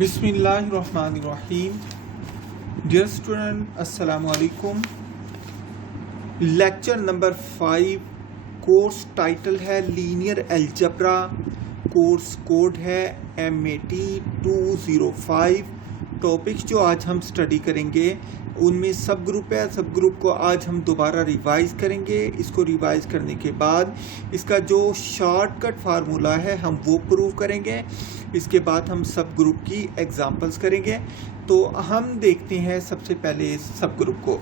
बिस्मिल्लाहिर्रहमानिर्रहीम। Dear student, अस्सलाम वालेकुम। लेक्चर नंबर 5, कोर्स टाइटल है लीनियर अलजेब्रा, कोर्स कोड है MAT 205। टॉपिक्स जो आज हम स्टडी करेंगे उनमें सब ग्रुप है। सब ग्रुप को आज हम दोबारा रिवाइज करेंगे। इसको रिवाइज करने के बाद इसका जो शॉर्टकट फार्मूला है हम वो प्रूव करेंगे। इसके बाद हम सब ग्रुप की एग्जांपल्स करेंगे। तो हम देखते हैं सबसे पहले सब ग्रुप को।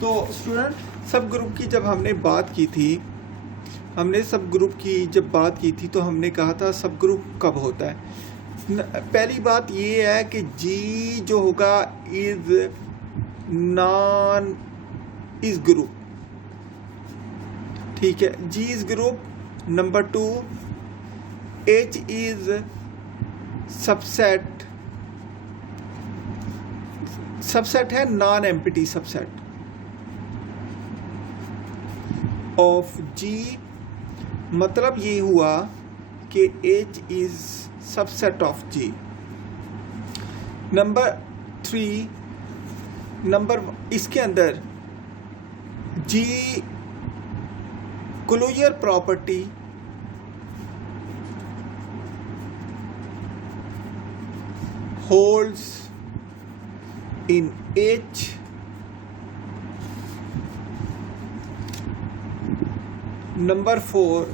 तो स्टूडेंट, सब ग्रुप की जब हमने बात की थी, तो हमने कहा था सब ग्रुप कब होता है। पहली बात ये है कि जी जो होगा इज नॉन इज ग्रुप, ठीक है, G is group. Number 2, H is subset, subset है non empty subset of G। मतलब ये हुआ कि H is subset of G। Number 3, इसके अंदर G closure property holds in H। Number 4,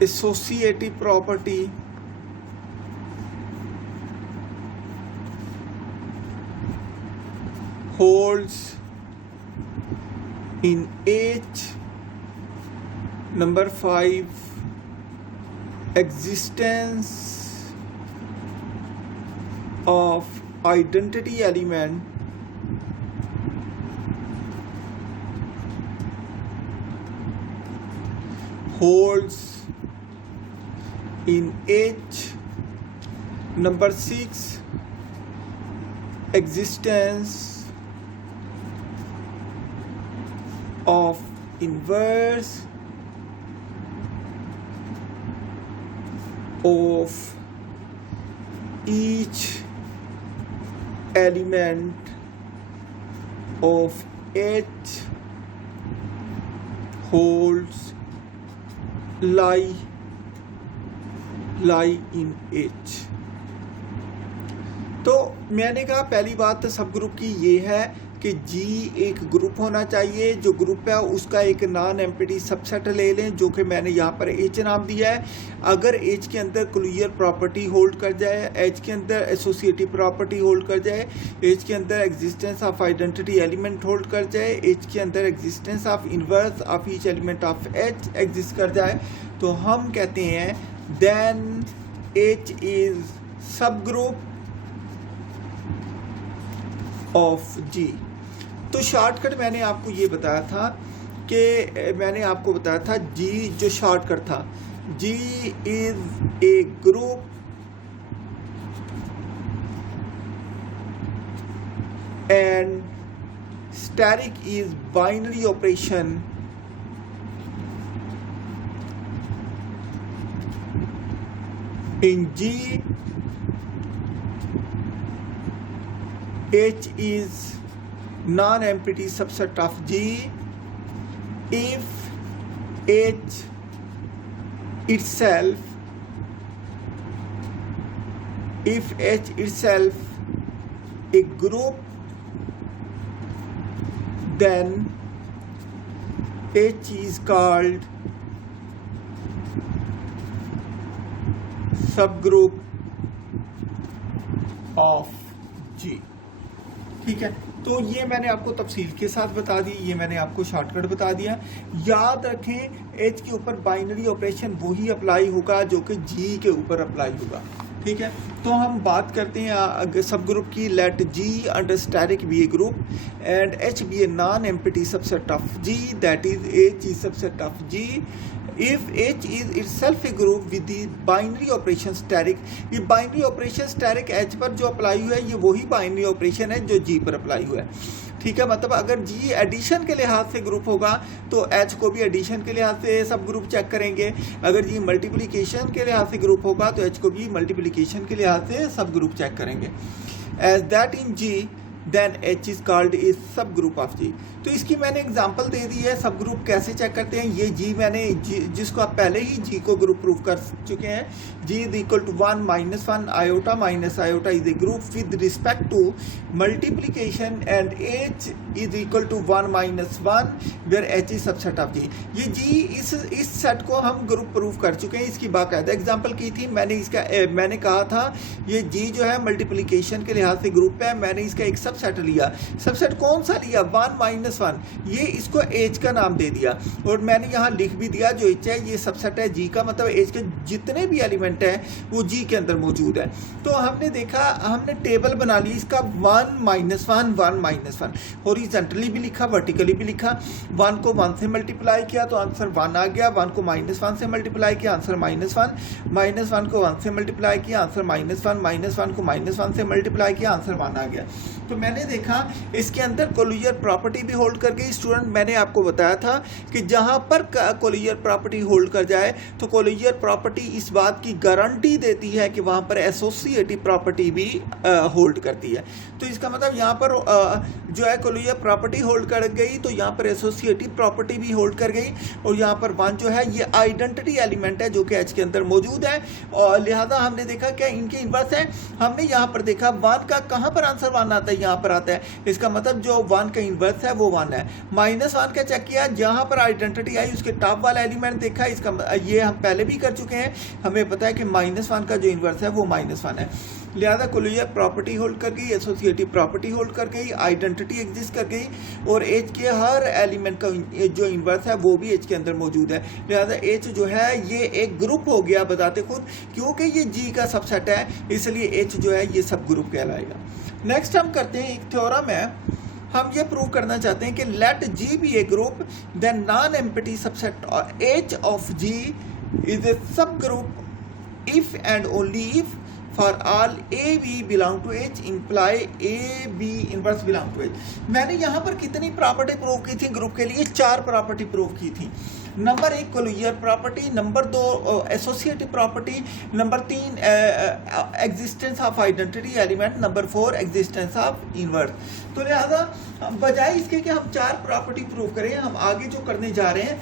associative property holds in H। Number 5, existence of identity element holds in H। Number 6, existence of inverse of each element of H holds lie in H। तो मैंने कहा पहली बात तो सब group की ये है कि G एक ग्रुप होना चाहिए। जो ग्रुप है उसका एक नॉन एम्प्टी सबसेट ले लें, जो कि मैंने यहाँ पर H नाम दिया है। अगर H के अंदर क्लोजर प्रॉपर्टी होल्ड कर जाए, H के अंदर एसोसिएटिव प्रॉपर्टी होल्ड कर जाए, H के अंदर existence of identity element hold कर जाए, H के अंदर existence of inverse of each element of H exist कर जाए, तो हम कहते हैं देन H इज सब ग्रुप ऑफ G। तो शॉर्टकट मैंने आपको ये बताया था G जो शॉर्टकट था, G is a group and static is binary operation in G। H is non-empty subset of G if H itself a group, then H is called subgroup of G। ठीक है, तो ये मैंने आपको तफसील के साथ बता दी, ये मैंने आपको शॉर्टकट बता दिया। याद रखें H के ऊपर बाइनरी ऑपरेशन वही अप्लाई होगा जो कि G के ऊपर अप्लाई होगा। ठीक है, तो हम बात करते हैं सब ग्रुप की। Let G under static be a group and H be a non empty subset of G, that is H is subset of G if H is itself a group with the binary operation static। ये binary operation static H पर जो apply हुआ है ये वही binary operation है जो G पर अप्लाई हुआ है। ठीक है, मतलब अगर जी एडिशन के लिहाज से ग्रुप होगा तो एच को भी एडिशन के लिहाज से सब ग्रुप चेक करेंगे, अगर जी मल्टीप्लिकेशन के लिहाज से ग्रुप होगा तो एच को भी मल्टीप्लिकेशन के लिहाज से सब ग्रुप चेक करेंगे। As that in G then H is called is सब ग्रुप ऑफ जी। तो इसकी मैंने एग्जांपल दे दी है, सब ग्रुप कैसे चेक करते हैं। ये जी मैंने जिसको आप पहले ही जी को ग्रुप प्रूव कर चुके हैं, G is equal to 1 - 1 iota minus iota is a group with respect to multiplication and H is equal to 1 - 1 where H is subset of G. ये जी इस सेट को हम ग्रुप प्रूव कर चुके हैं, इसकी बाकायदा एग्जाम्पल की थी मैंने कहा था ये जी जो है मल्टीप्लीकेशन के लिहाज से ग्रुप है, मैंने इसका एक सबसेट लिया। सबसेट कौन सा लिया? 1 - 1, ये इसको एच का नाम दे दिया और मैंने यहाँ लिख भी दिया जो एच है ये सबसेट है जी का, मतलब एच के जितने भी एलिमेंट हैं वो जी के अंदर मौजूद है। तो हमने देखा, हमने टेबल बना ली इसका 1 - 1 1 - 1 हॉरिजॉन्टली भी लिखा, वर्टिकली भी लिखा। 1 को 1 से मल्टीप्लाई किया तो आंसर 1 आ गया, 1 को -1 से मल्टीप्लाई किया आंसर -1, -1 को 1 से मल्टीप्लाई किया आंसर -1, -1 को -1 से मल्टीप्लाई किया आंसर 1 आ गया। तो मैंने देखा इसके अंदर कोलियर प्रॉपर्टी भी होल्ड कर गई। स्टूडेंट मैंने आपको बताया था कि जहां पर कोलियर प्रॉपर्टी होल्ड कर जाए तो कोलियर प्रॉपर्टी इस बात की गारंटी देती है कि वहां पर एसोसिएटिव प्रॉपर्टी भी होल्ड करती है। तो इसका मतलब यहाँ पर जो है कोलियर प्रॉपर्टी होल्ड कर गई तो यहाँ पर एसोसिएटिव प्रॉपर्टी भी होल्ड कर गई और यहाँ पर 1 जो है ये आइडेंटिटी एलिमेंट है जो कि एच के अंदर मौजूद है और लिहाजा हमने देखा क्या इनके इन्वर्स है। हमने यहाँ पर देखा 1 का कहाँ पर आंसर 1 आता है, यहाँ पर आता है। इसका मतलब जो 1 का इन्वर्स है वो 1 है। -1 का चेक किया, जहाँ पर आइडेंटिटी आई उसके टॉप वाला एलिमेंट देखा, इसका ये हम पहले भी कर चुके हैं, हमें पता है कि -1 का जो इन्वर्स है वो -1 है। लिहाजा कोलियर प्रॉपर्टी होल्ड कर गई, एसोसिएटिव प्रॉपर्टी होल्ड कर गई, आइडेंटिटी एग्जिस्ट कर गई और एच के हर एलिमेंट का जो इन्वर्स है वो भी एच के अंदर मौजूद है। लिहाजा एच जो है ये एक ग्रुप हो गया बताते खुद, क्योंकि ये जी का सबसेट है इसलिए एच जो है ये सब ग्रुप कहलाएगा। नेक्स्ट हम करते हैं एक थ्योरम है, हम ये प्रूव करना चाहते हैं कि let G be a group then non empty subset और H of G is a सब group if and only if for all a b belong to h imply a b inverse belong to h। मैंने यहाँ पर कितनी property prove की थी group के लिए? 4 प्रॉपर्टी प्रूव की थी। Number 1 Collier property, number 2 associative property, number 3 existence of identity element, number 4 existence of inverse. तो लिहाजा बजाय इसके कि हम 4 प्रॉपर्टी प्रूव करें, हम आगे जो करने जा रहे हैं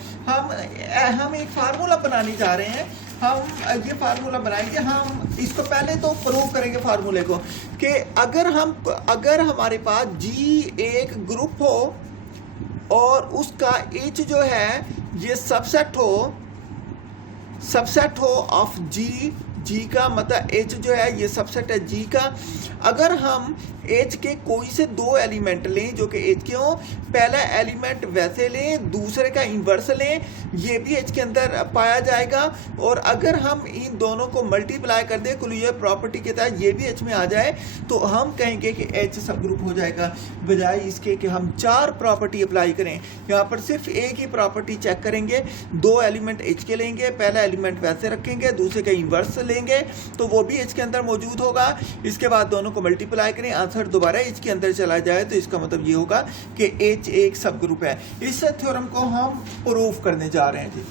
हम एक फार्मूला बनाने जा रहे हैं। हम ये फार्मूला बनाएंगे, हम इसको पहले तो प्रूव करेंगे फार्मूले को कि अगर हमारे पास जी एक ग्रुप हो और उसका एच जो है ये सबसेट हो ऑफ जी का, मतलब एच जो है ये सबसेट है जी का। अगर हम एच के कोई से 2 एलिमेंट लें जो कि एच के हों, पहला एलिमेंट वैसे लें, दूसरे का इन्वर्स लें, ये भी एच के अंदर पाया जाएगा। और अगर हम इन दोनों को मल्टीप्लाई कर दें कोलियर प्रॉपर्टी के तहत ये भी एच में आ जाए तो हम कहेंगे कि एच सब ग्रुप हो जाएगा, बजाय इसके कि हम 4 प्रॉपर्टी अप्लाई करें। यहाँ पर सिर्फ एक ही प्रॉपर्टी चेक करेंगे, 2 एलिमेंट एच के लेंगे, पहला एलिमेंट वैसे रखेंगे, दूसरे का इन्वर्स लेंगे तो वो भी एच के अंदर मौजूद होगा। इसके बाद दोनों को मल्टीप्लाई करें, आंसर दोबारा एच के अंदर चला जाए तो इसका मतलब ये होगा कि एच एक सब ग्रुप है। इस थ्योरम को हम प्रूव करने जा रहे हैं जी।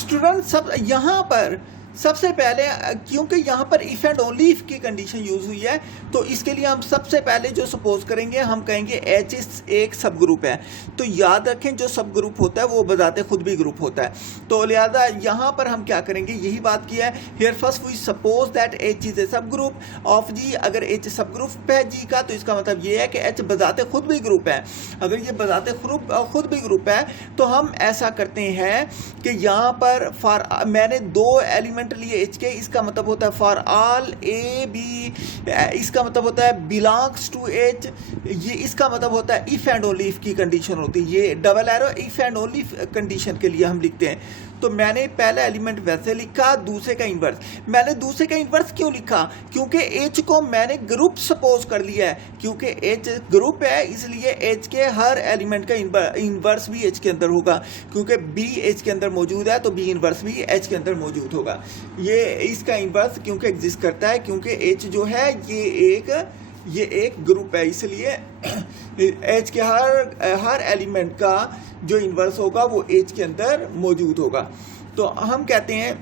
स्टूडेंट सब यहां पर सबसे पहले, क्योंकि यहाँ पर इफ एंड ओनली इफ की कंडीशन यूज हुई है तो इसके लिए हम सबसे पहले जो सपोज करेंगे हम कहेंगे एच एक सब ग्रुप है। तो याद रखें जो सब ग्रुप होता है वो बजाते खुद भी ग्रुप होता है। तो लिहाजा यहाँ पर हम क्या करेंगे, यही बात की है। Here first we suppose that H is a सब ग्रुप ऑफ जी। अगर एच सब ग्रुप है जी का तो इसका मतलब ये है कि एच बजाते खुद भी ग्रुप है। अगर ये बजाते खुद भी ग्रुप है तो हम ऐसा करते हैं कि यहाँ पर मैंने 2 एलिमेंट लिए एच के, इसका मतलब होता है फॉर ऑल ए बी, इसका मतलब होता है बिलोंग्स टू एच, ये इसका मतलब होता है इफ एंड ओनली इफ की कंडीशन होती है। ये double arrow if and only condition के लिए हम लिखते हैं। तो मैंने पहला एलिमेंट वैसे लिखा, दूसरे का इन्वर्स। मैंने दूसरे का इन्वर्स क्यों लिखा? क्योंकि एच को मैंने ग्रुप सपोज कर लिया है, क्योंकि एच ग्रुप है इसलिए एच के हर एलिमेंट का इन्वर्स भी एच के अंदर होगा। क्योंकि बी एच के अंदर मौजूद है तो बी इन्वर्स भी एच के अंदर मौजूद होगा। ये इसका इन्वर्स क्योंकि एग्जिस्ट करता है, क्योंकि एच जो है ये एक ये एक ग्रुप है, इसलिए एच के हर एलिमेंट का जो इन्वर्स होगा वो एच के अंदर मौजूद होगा। तो हम कहते हैं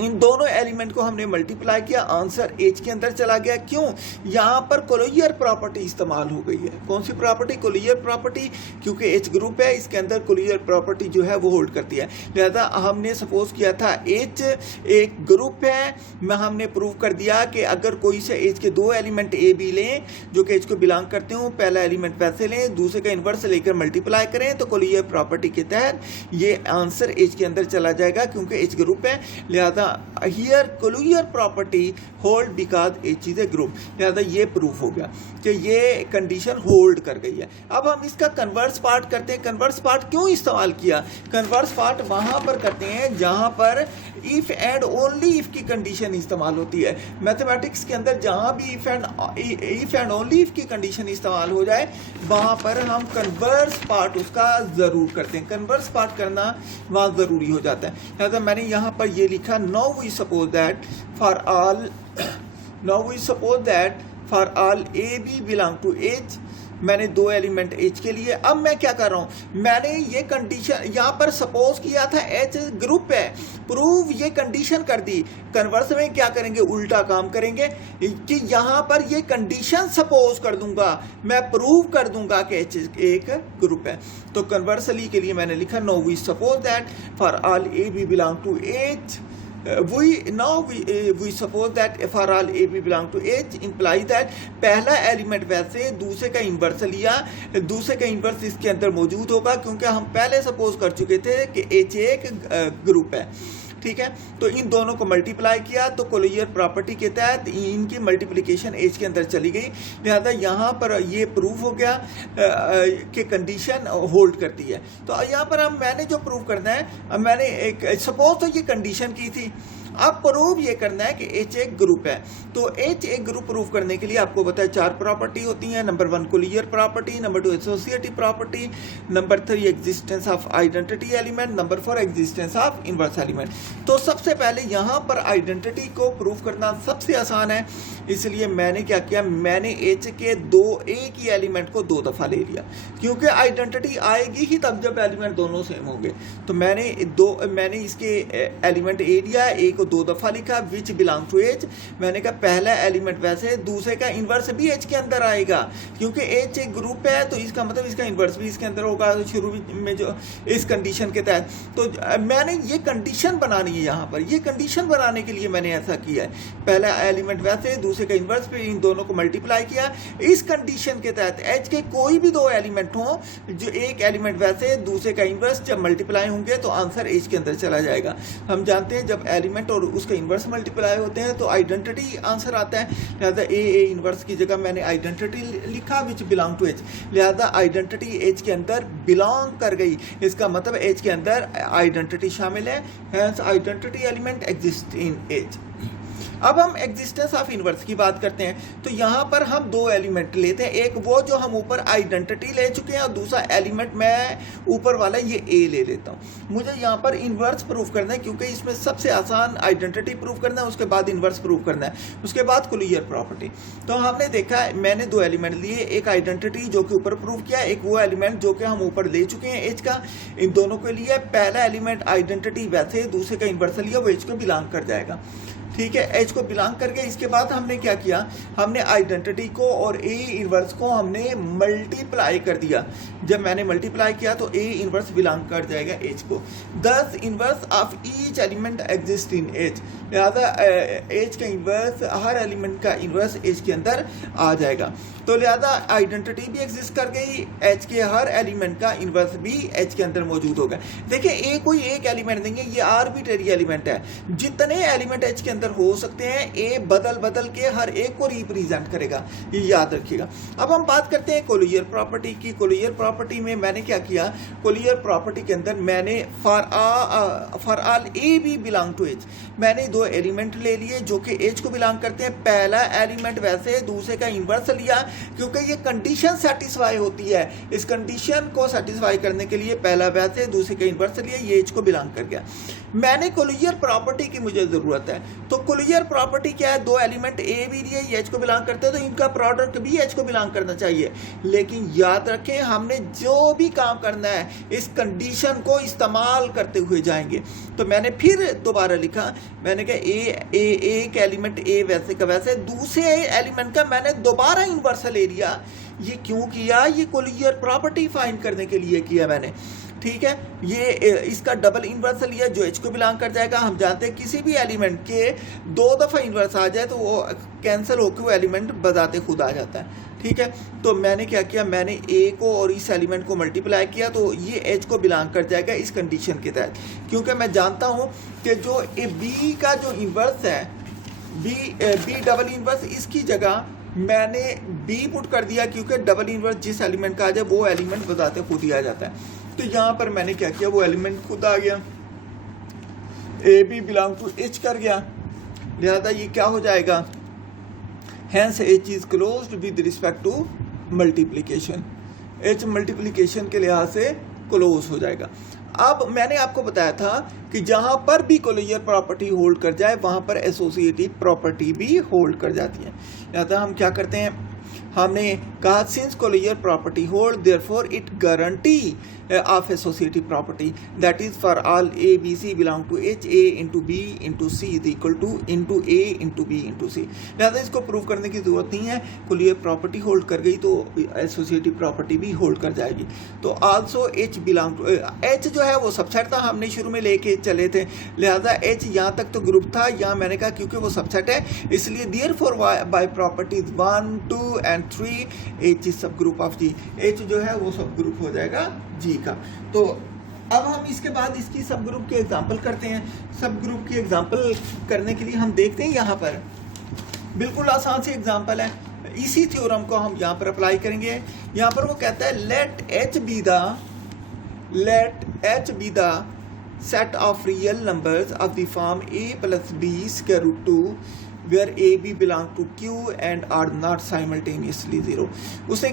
इन दोनों एलिमेंट को हमने मल्टीप्लाई किया, आंसर एच के अंदर चला गया। क्यों? यहाँ पर कोलोइयर प्रॉपर्टी इस्तेमाल हो गई है। कौन सी प्रॉपर्टी? कोलोइयर प्रॉपर्टी, क्योंकि एच ग्रुप है, इसके अंदर कोलोइयर प्रॉपर्टी जो है वो होल्ड करती है। लिहाजा हमने सपोज किया था एच एक ग्रुप है, हमने प्रूव कर दिया कि अगर कोई से एच के दो एलिमेंट ए बी लें जो कि एच को बिलोंग करते हो, पहला एलिमेंट वैसे लें, दूसरे का इन्वर्स लेकर मल्टीप्लाई करें तो कोलोइयर प्रॉपर्टी के तहत ये आंसर एच के अंदर चला जाएगा, क्योंकि एच ग्रुप है। लिहाजा here collier property hold because H is a group। लिहाजा ये प्रूफ हो गया कि ये कंडीशन होल्ड कर गई है। अब हम इसका कन्वर्स पार्ट करते हैं। कन्वर्स पार्ट क्यों इस्तेमाल किया? कन्वर्स पार्ट वहां पर करते हैं जहां पर इफ एंड ओनली इफ की कंडीशन इस्तेमाल होती है। मैथमेटिक्स के अंदर जहां भी इफ एंड ओनली इफ की कंडीशन इस्तेमाल हो जाए वहां पर हम कन्वर्स पार्ट उसका जरूर करते हैं। कन्वर्स पार्ट करना वहां जरूरी हो जाता है। लिहाजा मैंने यहाँ पर ये लिखा, now we suppose that for all A b belong to H. मैंने दो एलिमेंट एच के लिए, अब मैं क्या कर रहा हूं, मैंने ये कंडीशन यहाँ पर सपोज किया था एच ग्रुप है, प्रूव ये कंडीशन कर दी। कन्वर्स में क्या करेंगे? उल्टा काम करेंगे कि यहाँ पर ये कंडीशन सपोज कर दूंगा, मैं प्रूव कर दूंगा कि एच एक ग्रुप है। तो कन्वर्सली के लिए मैंने लिखा, now we suppose that for all A b belong to H, we suppose that for all a b belong to H implies that पहला एलिमेंट वैसे दूसरे का इन्वर्स लिया, दूसरे का इन्वर्स इसके अंदर मौजूद होगा, क्योंकि हम पहले सपोज कर चुके थे कि H एक ग्रुप है। ठीक है, तो इन दोनों को मल्टीप्लाई किया तो कोलोइयर प्रॉपर्टी के तहत इनकी मल्टीप्लिकेशन एच के अंदर चली गई। लिहाजा यहाँ पर ये प्रूफ हो गया कि कंडीशन होल्ड करती है। तो यहाँ पर मैंने जो प्रूव करना है, मैंने एक सपोज तो ये कंडीशन की थी, अब प्रूव ये करना है कि एच एक ग्रुप है। तो एच एक ग्रुप प्रूव करने के लिए आपको पता है चार प्रॉपर्टी होती हैं। Number 1 Collier property, number 2 associative property, number 3 existence of identity element, number 4 existence of inverse element. तो सबसे पहले यहाँ पर आइडेंटिटी को प्रूव करना सबसे आसान है, इसलिए मैंने क्या किया, मैंने एच के एक ही एलिमेंट को 2 दफा ले लिया, क्योंकि आइडेंटिटी आएगी ही तब जब एलिमेंट दोनों सेम होंगे। तो मैंने इसके एलिमेंट ए लिया, ए को 2 दफा लिखा, विच बिलोंग टू एच। मैंने कहा पहला एलिमेंट वैसे, दूसरे का इन्वर्स भी एच के अंदर आएगा, क्योंकि एच एक ग्रुप है तो इसका मतलब इसका इन्वर्स भी इसके अंदर होगा शुरू में जो इस कंडीशन के तहत। तो मैंने ये कंडीशन बनानी है, यहाँ पर ये कंडीशन बनाने के लिए मैंने ऐसा किया है, पहला एलिमेंट वैसे, दूसरे का इन्वर्स, फिर इन दोनों को मल्टीप्लाई किया। इस कंडीशन के तहत एच के कोई भी 2 एलिमेंट हो, जो एक एलिमेंट वैसे दूसरे का इन्वर्स, जब मल्टीप्लाई होंगे तो आंसर एच के अंदर चला जाएगा। हम जानते हैं जब एलिमेंट और उसका इन्वर्स मल्टीप्लाई होते हैं तो आइडेंटिटी आंसर आता है। लिहाजा ए इन्वर्स की जगह मैंने आइडेंटिटी लिखा विच बिलोंग टू एच। लिहाजा आइडेंटिटी एच के अंदर बिलोंग कर गई, इसका मतलब एच के अंदर आइडेंटिटी शामिल है, hence identity element exist in H. अब हम एग्जिस्टेंस ऑफ इनवर्स की बात करते हैं। तो यहाँ पर हम 2 एलिमेंट लेते हैं, एक वो जो हम ऊपर आइडेंटिटी ले चुके हैं और दूसरा एलिमेंट मैं ऊपर वाला ये ए ले लेता हूँ। मुझे यहाँ पर इनवर्स प्रूफ करना है, क्योंकि इसमें सबसे आसान आइडेंटिटी प्रूफ करना है, उसके बाद इनवर्स प्रूफ करना है, उसके बाद कोलियर प्रॉपर्टी। तो हमने देखा मैंने 2 एलिमेंट लिए, एक आइडेंटिटी जो कि ऊपर प्रूफ किया, एक वो एलिमेंट जो कि हम ऊपर ले चुके हैं एच का। इन दोनों के लिए पहला एलिमेंट आइडेंटिटी वैसे, दूसरे का इनवर्स लिया, वो एच को बिलोंग कर जाएगा। ठीक है, एच को बिलोंग करके इसके बाद हमने क्या किया, हमने आइडेंटिटी को और ए इनवर्स को हमने मल्टीप्लाई कर दिया। जब मैंने मल्टीप्लाई किया तो ए इनवर्स बिलोंग कर जाएगा एच को। 10 inverse of each element exist in H. लिहाजा एच का इनवर्स, हर एलिमेंट का इनवर्स एच के अंदर आ जाएगा। तो लिहाजा आइडेंटिटी भी एग्जिस्ट कर गई, एच के हर एलिमेंट का इनवर्स भी एच के अंदर मौजूद होगा। देखिए ए कोई एक एलिमेंट देंगे, ये आर्बिट्रेरी एलिमेंट है, जितने एलिमेंट एच के अंदर हो सकते हैं ए बदल के हर एक को रिप्रेजेंट करेगा, ये याद रखिएगा। अब हम बात करते हैं कोलियर प्रॉपर्टी की। कोलियर प्रॉपर्टी में मैंने क्या किया, कोलियर प्रॉपर्टी के अंदर मैंने for all A b belong to H, मैंने 2 एलिमेंट ले लिए जो कि एच को बिलोंग करते हैं। पहला एलिमेंट वैसे, दूसरे का इनवर्स लिया, क्योंकि ये कंडीशन सेटिस्फाई होती है। इस कंडीशन को सेटिस्फाई करने के लिए पहला वैसे, दूसरे का इनवर्स लिया, ये एच को बिलोंग कर गया। मैंने कोलियर प्रॉपर्टी की मुझे ज़रूरत है। तो कोलियर प्रॉपर्टी क्या है, दो एलिमेंट ए भी लिए एच को बिलोंग करते हैं तो इनका प्रोडक्ट भी एच को बिलोंग करना चाहिए। लेकिन याद रखें हमने जो भी काम करना है इस कंडीशन को इस्तेमाल करते हुए जाएंगे। तो मैंने फिर दोबारा लिखा, मैंने कहा एक एलिमेंट ए वैसे का वैसे, दूसरे एलिमेंट का मैंने दोबारा इन्वर्सल ले लिया। ये क्यों किया, ये कोलियर प्रॉपर्टी फाइंड करने के लिए किया मैंने, ठीक है। ये इसका डबल इन्वर्स लिया जो एच को बिलोंग कर जाएगा। हम जानते हैं किसी भी एलिमेंट के दो दफ़ा इन्वर्स आ जाए तो वो कैंसिल होकर वो एलिमेंट बजाते खुद आ जाता है, ठीक है। तो मैंने क्या किया, मैंने ए को और इस एलिमेंट को मल्टीप्लाई किया तो ये एच को बिलोंग कर जाएगा इस कंडीशन के तहत, क्योंकि मैं जानता हूँ कि जो बी का जो इन्वर्स है, बी डबल इन्वर्स, इसकी जगह मैंने बी पुट कर दिया क्योंकि डबल इन्वर्स जिस एलिमेंट का आ जाए वो एलिमेंट बजाते खुद ही आ जाता है। तो यहाँ पर मैंने क्या किया, वो एलिमेंट खुद आ गया, a b belong to H कर गया, लिहाजा ये क्या हो जाएगा, hence H is closed with respect to multiplication, H multiplication के लिहाज से क्लोज हो जाएगा। अब मैंने आपको बताया था कि जहां पर भी कोलियर प्रॉपर्टी होल्ड कर जाए वहां पर एसोसिएटिव प्रॉपर्टी भी होल्ड कर जाती है। लिहाजा हम क्या करते हैं, हमने कहा since closure property hold therefore it guarantee of associative property that is for all A B C belong to H, A into B into C is equal to into A into B into C. लिहाजा इसको prove करने की जरूरत नहीं है, Collier property hold कर गई तो एसोसिएटिव प्रॉपर्टी भी होल्ड कर जाएगी। तो also H belong to, H जो है वो सबसेट था, हमने शुरू में लेके चले थे, लिहाजा एच यहाँ तक तो ग्रुप था, यहाँ मैंने कहा क्योंकि वो सबसेट है इसलिए therefore by properties 1, 2 and 3 H is सब ग्रुप ऑफ जी, एच जो है वो सब ग्रुप हो जाएगा जी का। तो अब हम इसके बाद इसकी सब ग्रुप के एग्जांपल करते हैं। सब ग्रुप की एग्जांपल करने के लिए हम देखते हैं यहाँ पर बिल्कुल आसान सी एग्जांपल है, इसी थ्योरम को हम यहाँ पर अप्लाई करेंगे। यहाँ पर वो कहता है let H be the set of real numbers of the form a plus b square root 2 where a b belong to q and are not simultaneously 0। उसे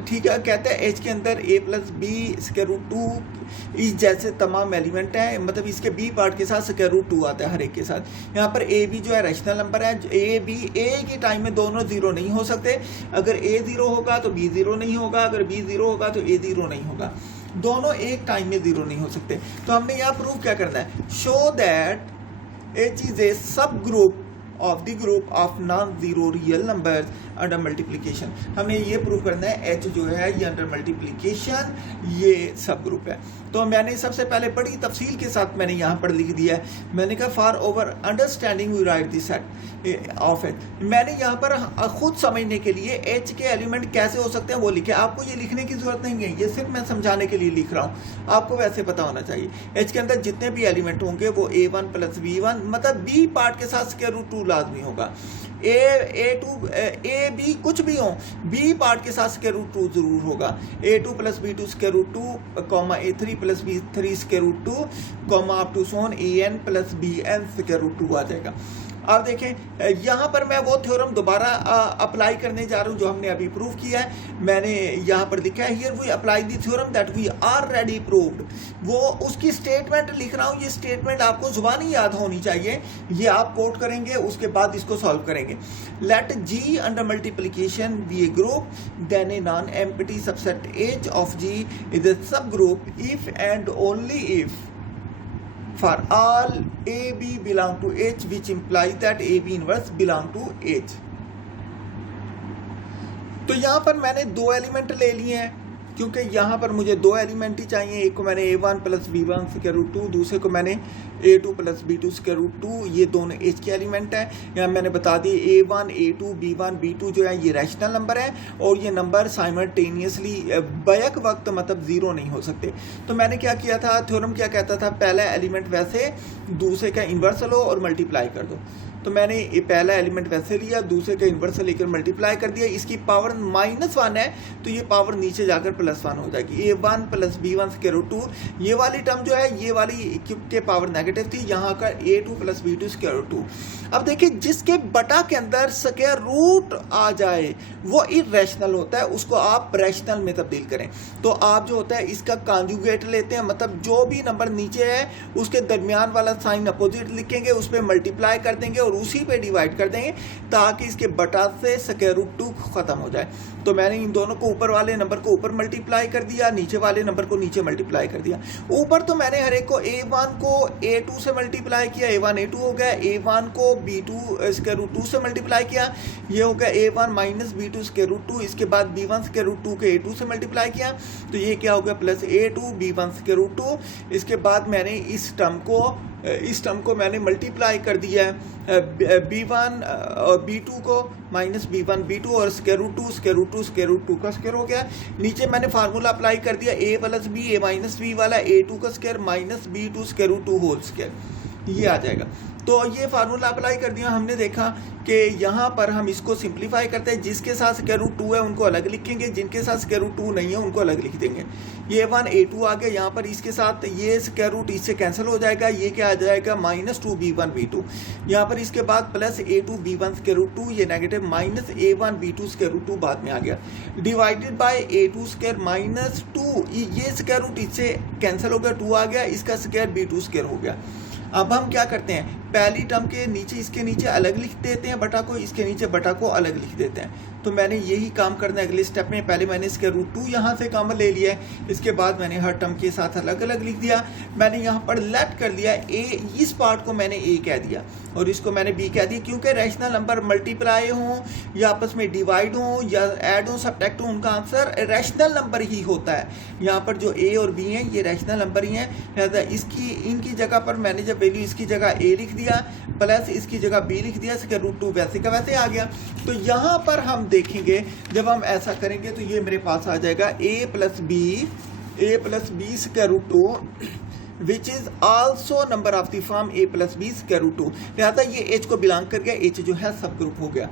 ठीक है कहते हैं एच के अंदर a plus b square root 2 इस जैसे तमाम एलिमेंट हैं, मतलब इसके b पार्ट के साथ स्क्वायर रूट 2 आता है हर एक के साथ। यहाँ पर a b जो है रैशनल नंबर है, a b एक ही टाइम में दोनों जीरो नहीं हो सकते, अगर a जीरो होगा तो b जीरो नहीं होगा, अगर b जीरो होगा तो a जीरो नहीं होगा, दोनों एक टाइम में जीरो नहीं हो सकते। तो हमने यहाँ प्रूव क्या करना है, show that H is a सब group of the group of non zero real numbers under multiplication. हमें ये प्रूव करना है एच जो है ये अंडर मल्टीप्लिकेशन ये सब ग्रुप है। तो मैंने सबसे पहले बड़ी तफसील के साथ मैंने यहाँ पर लिख दिया है, मैंने कहा for over understanding we write this set of H. मैंने यहाँ पर खुद समझने के लिए एच के एलिमेंट कैसे हो सकते हैं वो लिखे, आपको ये लिखने की जरूरत नहीं है, ये सिर्फ मैं समझाने के लिए लिख रहा हूँ, आपको वैसे पता होना चाहिए। एच के अंदर जितने भी एलिमेंट होंगे वो a1 प्लस b1, मतलब b पार्ट के साथ स्क्वायर रूट 2 लाजमी होगा, ए बी कुछ भी हो बी पार्ट के साथ स्क्वायर रूट 2 जरूर होगा, a2 plus b2 square root 2 comma a3 plus b3 square root 2 comma up to so on an plus bn square root 2 आ जाएगा। अब देखें यहाँ पर मैं वो थ्योरम दोबारा अप्लाई करने जा रहा हूँ जो हमने अभी प्रूव किया है। मैंने यहाँ पर लिखा है here we apply the theorem that we already proved, वो उसकी स्टेटमेंट लिख रहा हूँ। ये स्टेटमेंट आपको जुबानी याद होनी चाहिए, ये आप कोट करेंगे उसके बाद इसको सॉल्व करेंगे। Let G under multiplication be a group then a non empty subset H of G is a सब group if and only if for all AB belong to H which implies that AB inverse belong to H। तो यहाँ पर मैंने दो element ले लिए हैं क्योंकि यहाँ पर मुझे दो एलिमेंट ही चाहिए, एक को मैंने a1 plus b1 square root 2, दूसरे को मैंने a2 plus b2 square root 2, ये दोनों h के एलिमेंट हैं। यहाँ मैंने बता दी a1 a2 b1 b2 जो है ये रैशनल नंबर है और ये नंबर साइमल्टेनियसली बैक वक्त मतलब जीरो नहीं हो सकते। तो मैंने क्या किया था, थ्योरम क्या कहता था, पहला एलिमेंट वैसे दूसरे का इन्वर्स लो और मल्टीप्लाई कर दो। तो मैंने ये पहला एलिमेंट वैसे लिया, दूसरे का इन्वर्स से लेकर मल्टीप्लाई कर दिया, इसकी पावर -1 है तो ये पावर नीचे जाकर +1 हो जाएगी। a1 + b1 स्क्वायर रूट 2, ये वाली टर्म जो है ये वाली के पावर नेगेटिव थी, यहाँ का a2 + b2 स्क्वायर रूट 2। अब देखिए जिसके बटा के अंदर स्क्वायर रूट आ जाए वो इरेशनल होता है, उसको आप रैशनल में तब्दील करें। तो आप जो होता है इसका कॉन्जुगेट लेते हैं, मतलब जो भी नंबर नीचे है उसके दरमियान वाला साइन अपोजिट लिखेंगे, उस पर मल्टीप्लाई कर देंगे और उसी पे डिवाइड कर देंगे ताकि इसके बटा से स्क्वायर रूट 2 खत्म हो जाए। तो मैंने इन दोनों को ऊपर वाले नंबर को ऊपर मल्टीप्लाई कर दिया, नीचे वाले नंबर को नीचे मल्टीप्लाई कर दिया। ऊपर तो मैंने हर एक को a1 को a2 से मल्टीप्लाई किया, a1 a2 हो गया, a1 को b2 स्क्वायर रूट 2 से मल्टीप्लाई किया, ये हो गया a1 - b2 स्क्वायर रूट 2, इसके बाद b1 स्क्वायर रूट 2 के a2 से मल्टीप्लाई किया तो ये क्या हो गया plus a2 b1 square root 2। इसके बाद मैंने इस टर्म को मैंने मल्टीप्लाई कर दिया है b1 और b2 को -b1 b2 और स्क्वायर रूट 2 स्क्वायर रूट 2 का स्क्वायर हो गया। नीचे मैंने फार्मूला अप्लाई कर दिया a + b a - b वाला a2 का square -b2 square root 2 whole square, ये आ जाएगा। तो ये फार्मूला अप्लाई कर दिया, हमने देखा कि यहाँ पर हम इसको सिंप्लीफाई करते हैं, जिसके साथ स्क्वायर रूट 2 है उनको अलग लिखेंगे, जिनके साथ स्क्वायर रूट 2 नहीं है उनको अलग लिख देंगे। ये a1 a2 आ गया, यहाँ पर इसके साथ ये स्क्वायर रूट इससे कैंसिल हो जाएगा, ये क्या आ जाएगा -2 b1 b2, यहाँ पर इसके बाद plus a2 b1 square root 2, ये negative -a1 b2 square root 2 बाद में आ गया, डिवाइडेड बाय a2 स्क्वायर -2, ये स्क्वायर रूट इससे कैंसिल हो गया, 2 आ गया, इसका स्क्वायर b2 स्क्वायर हो गया। अब हम क्या करते हैं, पहली टर्म के नीचे इसके नीचे अलग लिख देते हैं बटा को, इसके नीचे बटा को अलग लिख देते हैं। तो मैंने यही काम करना है अगले स्टेप में। पहले मैंने स्क्वायर रूट 2 यहाँ से कॉमन ले लिया है, इसके बाद मैंने हर टर्म के साथ अलग अलग लिख दिया। मैंने यहाँ पर लेट कर दिया ए, इस पार्ट को मैंने ए कह दिया और इसको मैंने बी कह दिया, क्योंकि रैशनल नंबर मल्टीप्लाई हों या आपस में डिवाइड हों या ऐड हो सब्ट्रैक्ट हो, उनका आंसर रैशनल नंबर ही होता है। यहाँ पर जो ए और बी हैं ये रैशनल नंबर ही हैं, लिहाजा इनकी जगह पर मैंने जब वैल्यू इसकी जगह ए लिख दिया प्लस इसकी जगह बी लिख दिया, स्क्वायर रूट 2 वैसे का वैसे आ गया। तो यहाँ पर हम देखेंगे जब हम ऐसा करेंगे तो ये मेरे पास आ जाएगा a + b square root 2 which is also number of the form a + b square root 2। लिहाजा ये h को बिलोंग कर गया, h जो है सब ग्रुप हो गया।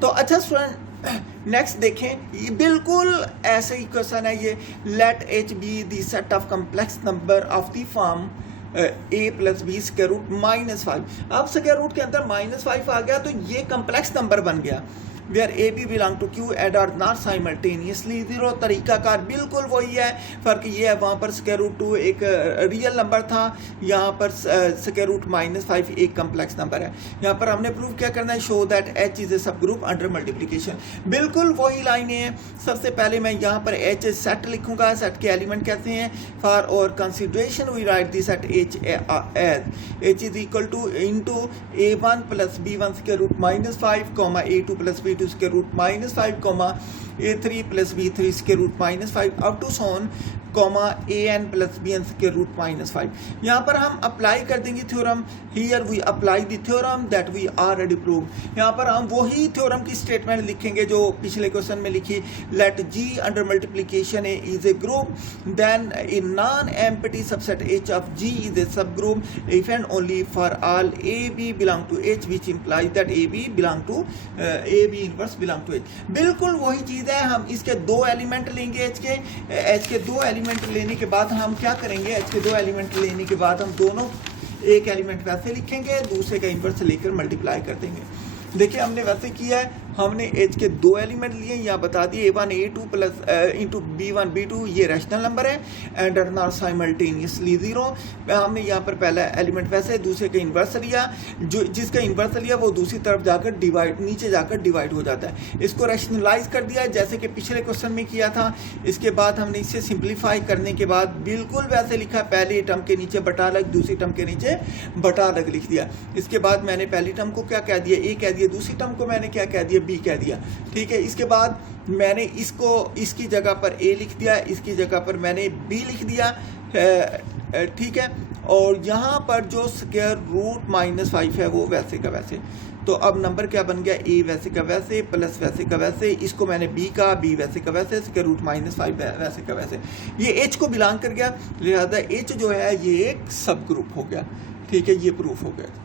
तो अच्छा स्टूडेंट नेक्स्ट देखें, ये बिल्कुल ऐसे ही क्वेश्चन है ये, let h be the set of complex number of the form a + b square root -5। अब स्क्वायर रूट के अंदर -5 आ गया तो ये कम्प्लेक्स नंबर बन गया, where a b belong to Q and are not simultaneously zero. तरीकाकार बिल्कुल वही है, फ़र्क ये है वहाँ पर स्क्वायर रूट 2 एक रियल नंबर था, यहाँ पर स्क्वायर रूट -5 एक कम्प्लेक्स नंबर है। यहाँ पर हमने प्रूव क्या करना है, show that H is a सब ग्रुप अंडर मल्टीप्लिकेशन। बिल्कुल वही लाइनें हैं। सबसे पहले मैं यहाँ पर एच सेट लिखूंगा, सेट के एलिमेंट कहते हैं। For our consideration we write the set H as H is equal to into a1 + b1 square root -5 a2 + b2 square root -5 a3 + b3 square root -5 up to so on an + bn square root -5। यहाँ पर हम apply कर देंगे theorem, here we apply the theorem that we already prove. यहाँ पर हम वही theorem की स्टेटमेंट लिखेंगे जो पिछले क्वेश्चन में लिखी, let g under multiplication a is a group, then a non empty subset h of g is a सब group if and only for all a b belong to h which implies that a b belong to a b inverse belong to h। बिल्कुल वही चीज़ है, हम इसके 2 element लेंगे h के 2 element लेने के बाद हम क्या करेंगे, h के 2 एलिमेंट लेने के बाद हम दोनों एक एलिमेंट वैसे लिखेंगे, दूसरे का इन्वर्स लेकर मल्टीप्लाई कर देंगे। देखिए हमने वैसे किया है, हमने h के 2 एलिमेंट लिए, यहाँ बता दिए a1 a2 plus into b1 b2 ये रैशनल नंबर है and are not simultaneously zero. हमने यहाँ पर पहला एलिमेंट वैसे दूसरे का इन्वर्स लिया, जो जिसका इन्वर्स लिया वो दूसरी तरफ जाकर डिवाइड, नीचे जाकर डिवाइड हो जाता है। इसको रैशनलाइज कर दिया जैसे कि पिछले क्वेश्चन में किया था। इसके बाद हमने इसे सिंप्लीफाई करने के बाद बिल्कुल वैसे लिखा, पहले टर्म के नीचे बटा अलग, दूसरी टर्म के नीचे बटा अलग लिख दिया। इसके बाद मैंने पहली टर्म को क्या कह दिया, ए कह दिया, दूसरी टर्म को मैंने क्या कह दिया, बी कह दिया। ठीक है, इसके बाद मैंने इसको इसकी जगह पर ए लिख दिया, इसकी जगह पर मैंने बी लिख दिया। ठीक है, और यहाँ पर जो स्क्वायर रूट -5 है वो वैसे का वैसे। तो अब नंबर क्या बन गया, ए वैसे का वैसे प्लस वैसे का वैसे, इसको मैंने बी का, बी वैसे का वैसे, स्क्वायर रूट -5 वैसे का वैसे। ये एच को बिलोंग कर गया, लिहाजा एच जो है ये एक सब ग्रुप हो गया। ठीक है, ये प्रूफ हो गया।